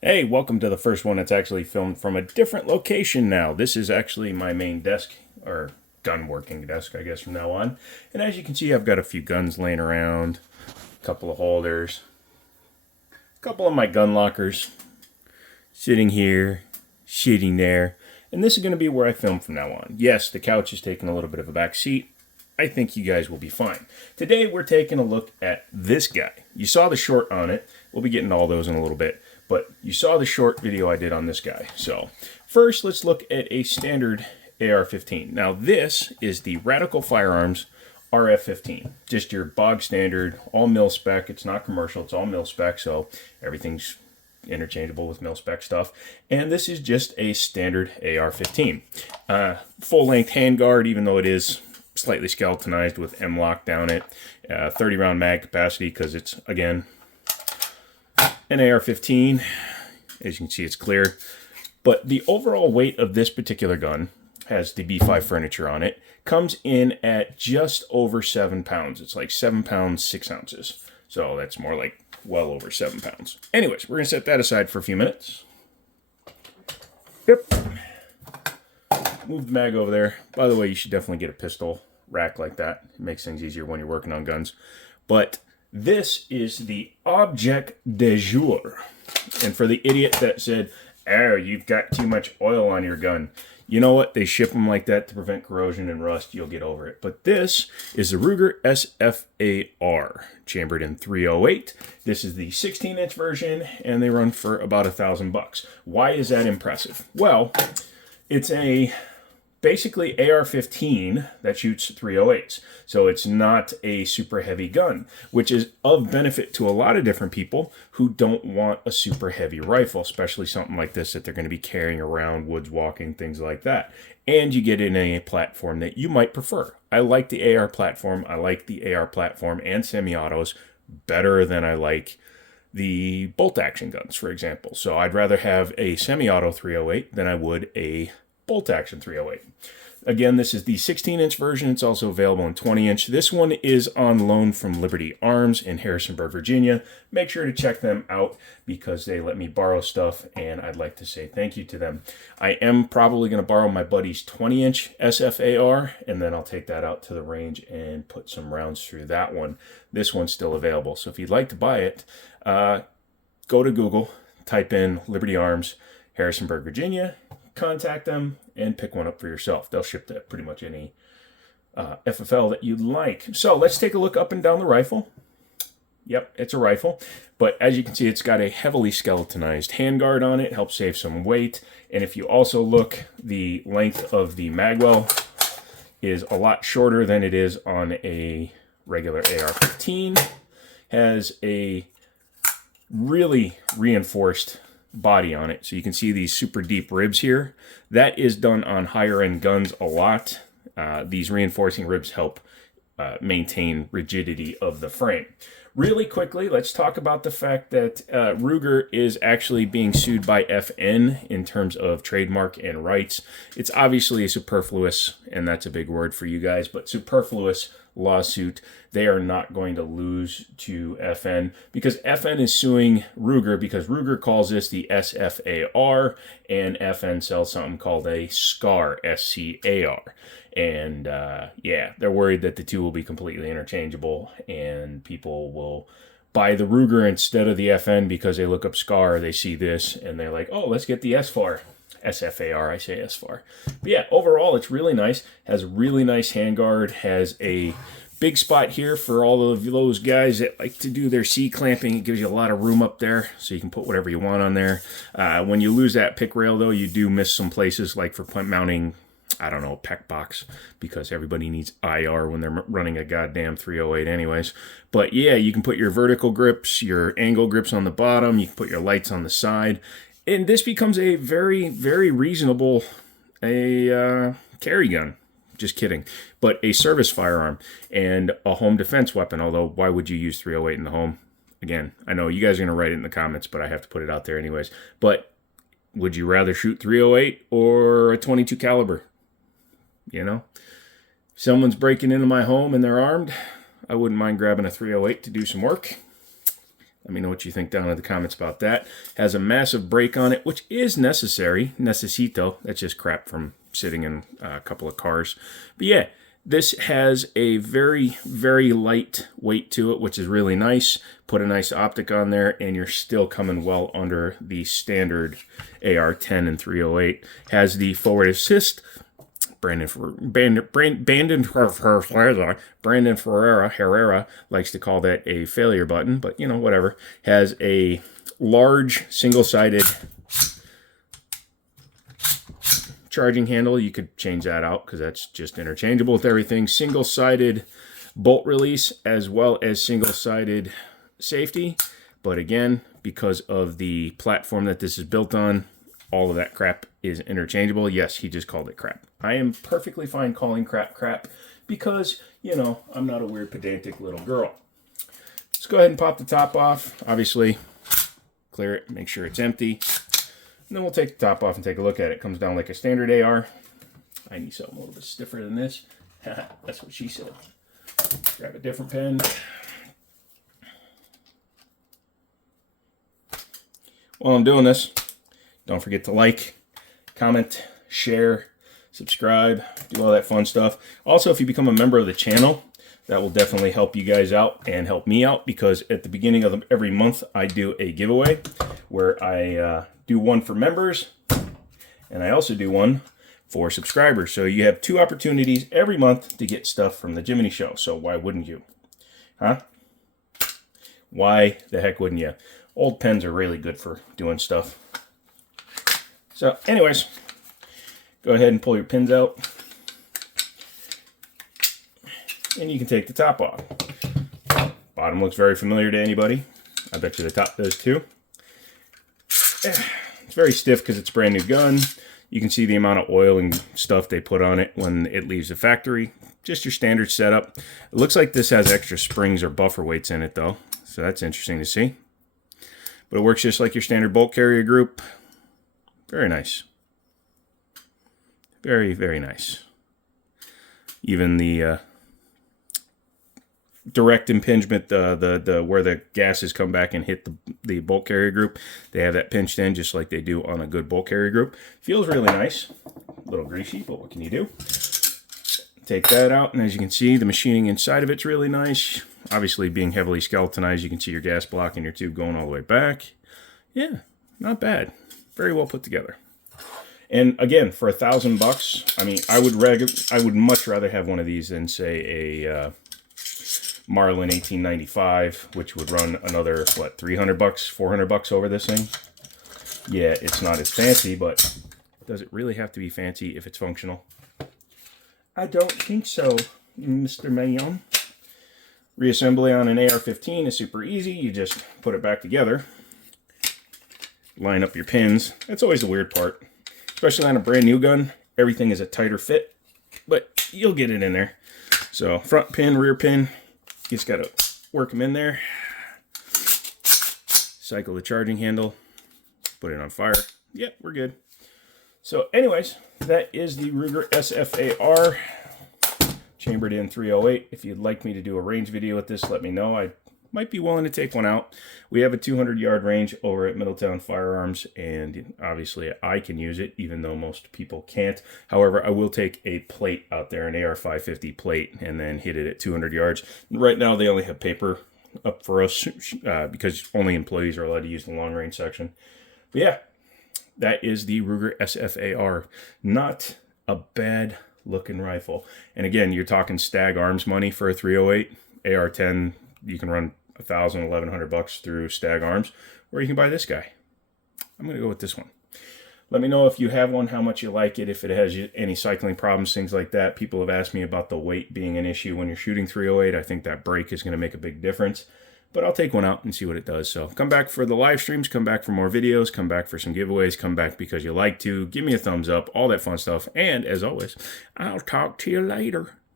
Hey, welcome to the first one that's actually filmed from a different location now. This is actually my main desk, or gun working desk, I guess, from now on. And as you can see, I've got a few guns laying around, a couple of holders, a couple of my gun lockers, sitting here, sitting there. And this is going to be where I film from now on. Yes, the couch is taking a little bit of a back seat. I think you guys will be fine. Today, we're taking a look at this guy. You saw the short on it. We'll be getting to all those in a little bit. But you saw the short video I did on this guy. So first, let's look at a standard AR-15. Now, this is the Radical Firearms RF-15. Just your bog standard, all mil spec. It's not commercial. It's all mil spec, so everything's interchangeable with mil spec stuff. And this is just a standard AR-15. Full-length handguard, even though it is slightly skeletonized with M-LOK down it. 30-round mag capacity because it's, again, an AR-15. As you can see, it's clear. But the overall weight of this particular gun has the B5 furniture on it. Comes in at just over 7 pounds. It's like 7 pounds, 6 ounces. So that's more like well over 7 pounds. Anyways, we're going to set that aside for a few minutes. Yep. Move the mag over there. By the way, you should definitely get a pistol rack like that. It makes things easier when you're working on guns. But this is the object de jour. And for the idiot that said, oh, you've got too much oil on your gun. You know what? They ship them like that to prevent corrosion and rust. You'll get over it. But this is the Ruger SFAR, chambered in .308. This is the 16-inch version, and they run for about $1,000. Why is that impressive? Well, it's a basically AR-15 that shoots .308s. So it's not a super heavy gun, which is of benefit to a lot of different people who don't want a super heavy rifle, especially something like this that they're going to be carrying around, woods walking, things like that. And you get it in a platform that you might prefer. I like the AR platform. I like the AR platform and semi-autos better than I like the bolt action guns, for example. So I'd rather have a semi-auto .308 than I would a bolt action .308. Again, this is the 16-inch version. It's also available in 20-inch. This one is on loan from Liberty Arms in Harrisonburg, Virginia. Make sure to check them out because they let me borrow stuff, and I'd like to say thank you to them. I am probably going to borrow my buddy's 20-inch SFAR, and then I'll take that out to the range and put some rounds through that one. This one's still available, so if you'd like to buy it, go to Google, type in Liberty Arms, Harrisonburg, Virginia, contact them and pick one up for yourself. They'll ship to pretty much any FFL that you'd like. So let's take a look up and down the rifle. Yep, it's a rifle, but as you can see, it's got a heavily skeletonized handguard on it, helps save some weight. And if you also look, the length of the magwell is a lot shorter than it is on a regular AR-15. Has a really reinforced body on it, so you can see these super deep ribs here. That is done on higher end guns a lot. These reinforcing ribs help maintain rigidity of the frame. Really quickly, let's talk about the fact that Ruger is actually being sued by FN in terms of trademark and rights. It's obviously a superfluous, and that's a big word for you guys, but superfluous lawsuit. They are not going to lose to FN because FN is suing Ruger because Ruger calls this the SFAR and FN sells something called a SCAR, SCAR. And yeah, they're worried that the two will be completely interchangeable and people will buy the Ruger instead of the FN because they look up SCAR, they see this, and they're like, oh, let's get the SFAR. SFAR, I say SFAR. But yeah, overall, it's really nice. Has a really nice handguard. Has a big spot here for all of those guys that like to do their C-clamping. It gives you a lot of room up there, so you can put whatever you want on there. When you lose that pick rail, though, you do miss some places, like for mounting, I don't know, a PEC box, because everybody needs IR when they're running a goddamn .308 anyways. But yeah, you can put your vertical grips, your angle grips on the bottom. You can put your lights on the side. And this becomes a very, very reasonable carry gun. Just kidding. But a service firearm and a home defense weapon. Although, why would you use .308 in the home? Again, I know you guys are going to write it in the comments, but I have to put it out there anyways. But would you rather shoot .308 or a .22 caliber? You know? If someone's breaking into my home and they're armed, I wouldn't mind grabbing a .308 to do some work. Let me know what you think down in the comments about that. Has a massive brake on it, which is necessary. Necesito. That's just crap from sitting in a couple of cars. But yeah, this has a very, very light weight to it, which is really nice. Put a nice optic on there, and you're still coming well under the standard AR-10 and 308. Has the forward assist. Brandon Herrera likes to call that a failure button, but you know, whatever. Has a large single-sided charging handle. You could change that out because that's just interchangeable with everything. Single-sided bolt release as well as single-sided safety. But again, because of the platform that this is built on, all of that crap is interchangeable. Yes, he just called it crap. I am perfectly fine calling crap because, you know, I'm not a weird pedantic little girl. Let's go ahead and pop the top off. Obviously, clear it, make sure it's empty. And then we'll take the top off and take a look at it. It comes down like a standard AR. I need something a little bit stiffer than this. That's what she said. Grab a different pen. While I'm doing this, don't forget to like, comment, share, subscribe, do all that fun stuff. Also, if you become a member of the channel, that will definitely help you guys out and help me out, because at the beginning of every month, I do a giveaway where I do one for members, and I also do one for subscribers. So you have 2 opportunities every month to get stuff from the Jiminy Show. So why wouldn't you? Huh? Why the heck wouldn't you? Old pens are really good for doing stuff. So anyways, go ahead and pull your pins out. And you can take the top off. Bottom looks very familiar to anybody. I bet you the top does too. It's very stiff because it's a brand new gun. You can see the amount of oil and stuff they put on it when it leaves the factory. Just your standard setup. It looks like this has extra springs or buffer weights in it though. So that's interesting to see. But it works just like your standard bolt carrier group. Very nice. Very, very nice. Even the direct impingement, the where the gases come back and hit the bolt carrier group, they have that pinched in just like they do on a good bolt carrier group. Feels really nice. A little greasy, but what can you do? Take that out, and as you can see, the machining inside of it's really nice. Obviously, being heavily skeletonized, you can see your gas block and your tube going all the way back. Yeah, not bad. Very well put together. And again, for $1,000, I mean, I would much rather have one of these than say a Marlin 1895, which would run another what, $300, $400 over this thing. Yeah, it's not as fancy, but does it really have to be fancy if it's functional? I don't think so, Mr. Mayon. Reassembly on an AR-15 is super easy. You just put it back together. Line up your pins. That's always the weird part. Especially on a brand new gun. Everything is a tighter fit. But you'll get it in there. So front pin, rear pin. You just got to work them in there. Cycle the charging handle. Put it on fire. Yep, we're good. So anyways, that is the Ruger SFAR. Chambered in 308. If you'd like me to do a range video with this, let me know. I might be willing to take one out. We have a 200-yard range over at Middletown Firearms, and obviously I can use it, even though most people can't. However, I will take a plate out there, an AR-550 plate, and then hit it at 200 yards. Right now, they only have paper up for us because only employees are allowed to use the long-range section. But yeah, that is the Ruger SFAR. Not a bad looking rifle. And again, you're talking Stag Arms money for a 308. AR-10, you can run $1,000, $1,100 through Stag Arms, or you can buy this guy. I'm going to go with this one. Let me know if you have one, how much you like it, if it has any cycling problems, things like that. People have asked me about the weight being an issue when you're shooting 308. I think that brake is going to make a big difference. But I'll take one out and see what it does. So come back for the live streams, come back for more videos, come back for some giveaways, come back because you like to. Give me a thumbs up, all that fun stuff. And as always, I'll talk to you later.